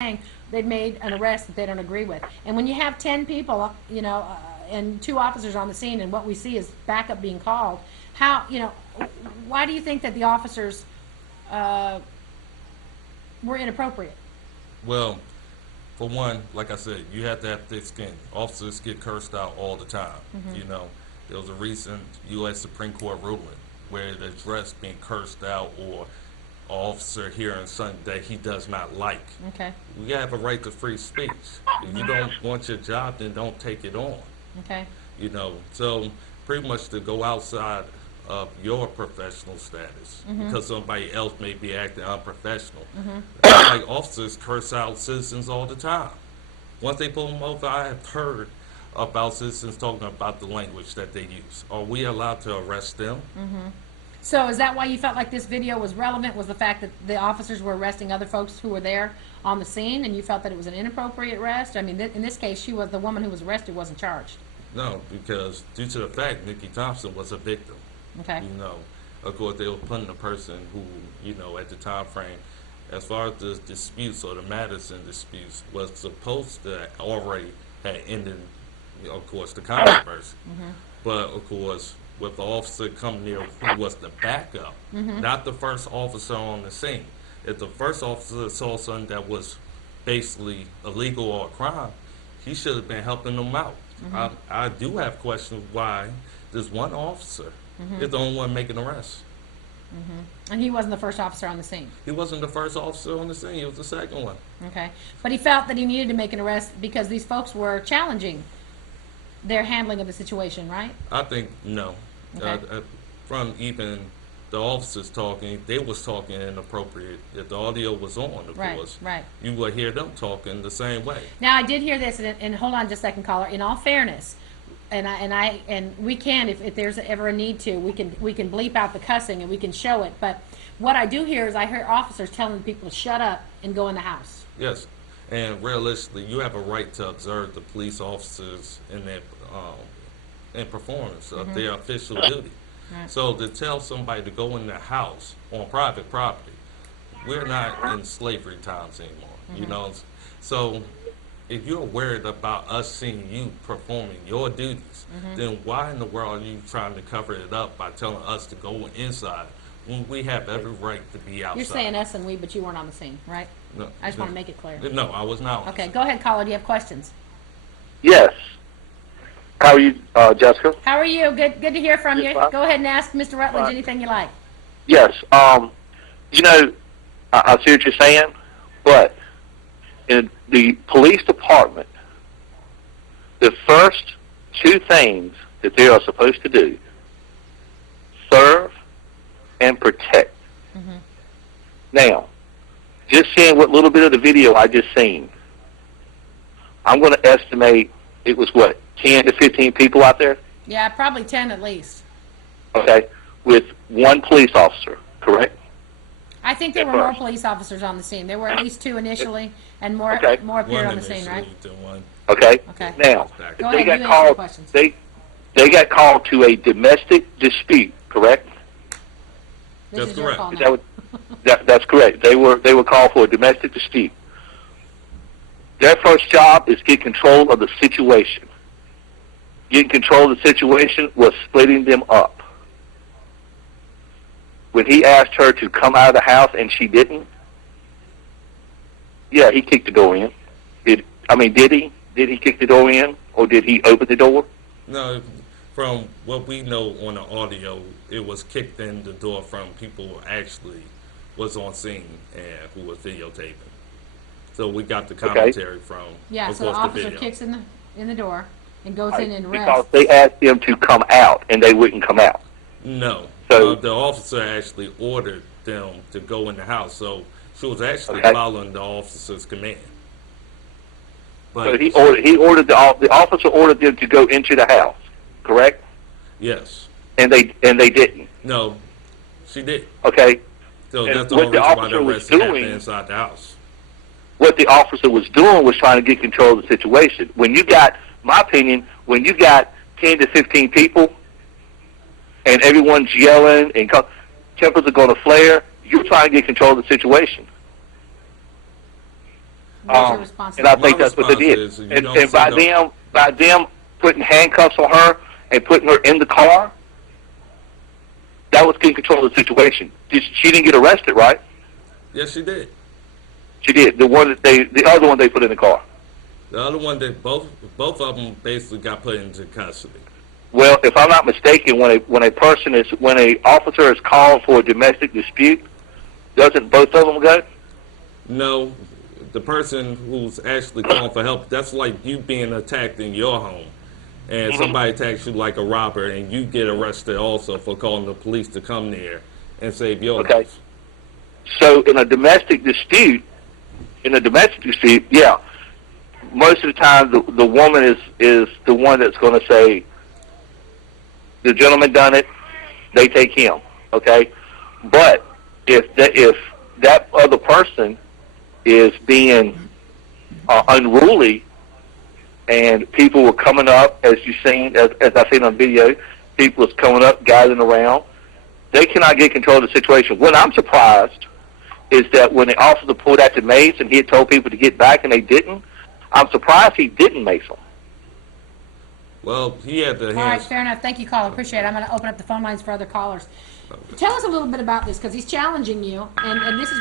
saying they've made an arrest that they don't agree with. And when you have 10 people, and 2 officers on the scene, and what we see is backup being called, why do you think that the officers were inappropriate? Well, for one, like I said, you have to have thick skin. Officers get cursed out all the time. There was a recent U.S. Supreme Court ruling where it addressed being cursed out or an officer hearing something that he does not like. Okay. We have a right to free speech. If you don't want your job, then don't take it on. Okay. So pretty much to go outside of your professional status because somebody else may be acting unprofessional. Like officers curse out citizens all the time. Once they pull them over, I have heard about citizens talking about the language that they use. Are we allowed to arrest them? So is that why you felt like this video was relevant, was the fact that the officers were arresting other folks who were there on the scene, and you felt that it was an inappropriate arrest? I mean, in this case, the woman who was arrested wasn't charged. No, because due to the fact Nikki Thompson was a victim. Okay. Of course, they were putting a person who, at the time frame, as far as the disputes or the Madison disputes, was supposed to already have ended, of course, the controversy. But, of course, with the officer coming there who was the backup, not the first officer on the scene. If the first officer saw something that was basically illegal or a crime, he should have been helping them out. I do have questions why this one officer is the only one making arrests. And he wasn't the first officer on the scene? He wasn't the first officer on the scene. He was the second one. Okay. But he felt that he needed to make an arrest because these folks were challenging their handling of the situation, right? I think no. Okay. From even the officers talking, they was talking inappropriate. If the audio was on, of course, you would hear them talking the same way. Now, I did hear this, and hold on just a second, caller. In all fairness, and we can, if there's ever a need to, we can bleep out the cussing and we can show it. But what I do hear is I hear officers telling people to shut up and go in the house. Yes, and realistically, you have a right to observe the police officers in their in performance of their official duty. Right. So to tell somebody to go in the house on private property, we're not in slavery times anymore. So if you're worried about us seeing you performing your duties, then why in the world are you trying to cover it up by telling us to go inside when we have every right to be outside? You're saying us and we, but you weren't on the scene, right? No, I just want to make it clear. No, I was not. Okay, go ahead, caller. Do you have questions? Yes. How are you, Jessica? How are you? Good to hear from you. Fine. Go ahead and ask Mr. Rutledge Fine. anything you like. Yes. I see what you're saying, but in the police department, the first 2 things that they are supposed to do, serve and protect. Now, just seeing what little bit of the video I just seen, I'm going to estimate it was, 10 to 15 people out there? Yeah, probably 10 at least. Okay, with 1 police officer, correct? I think there were more police officers on the scene. There were at least 2 initially, and more Okay. more appeared One on the scene, right? initially, then one. Okay. Okay. Now, Go they ahead, got you answer the called. questions. They got called to a domestic dispute, correct? This That's is your correct. call Is now. that's correct. They were called for a domestic dispute. Their first job is get control of the situation. Getting control of the situation was splitting them up. When he asked her to come out of the house and she didn't, yeah, he kicked the door in. Did he? Did he kick the door in, or did he open the door? No, from what we know on the audio, it was kicked in the door from people who actually was on scene and who was videotaping. So we got the commentary from, Yeah, of so the course, the officer video. kicks in the door and goes in and Because arrests. they asked them to come out, and they wouldn't come out. No, So- the officer actually ordered them to go in the house, so she was actually Okay. following the officer's command. But So the officer ordered them to go into the house, correct? yes, And they didn't. no, she did. Okay. So And that's the what only the reason why officer the was arrest happened doing- inside the house. What the officer was doing was trying to get control of the situation. When you got, my opinion, when you got 10 to 15 people and everyone's yelling and tempers are going to flare, you're trying to get control of the situation. What's your response? And I to think My that's what they did. response is, you And, don't and see by them putting handcuffs on her and putting her in the car, that was getting control of the situation. She didn't get arrested, right? Yes, she did. She did. The other one they put in the car. The other one, that both of them basically got put into custody. Well, if I'm not mistaken, when a officer is called for a domestic dispute, doesn't both of them go? No, the person who's actually calling for help, that's like you being attacked in your home. And somebody attacks you like a robber, and you get arrested also for calling the police to come there and save your Okay. life. So in a domestic dispute, yeah, most of the time the woman is the one that's going to say, the gentleman done it, they take him, okay? But if that other person is being unruly, and people were coming up, as you've seen, as I've seen on video, people was coming up, gathering around, they cannot get control of the situation. What I'm surprised is that when the officer pulled out the mace and he had told people to get back and they didn't, I'm surprised he didn't mace them. Well, he had the All right, hands. fair enough. Thank you, caller. Appreciate it. I'm going to open up the phone lines for other callers. Tell us a little bit about this, because he's challenging you, and this is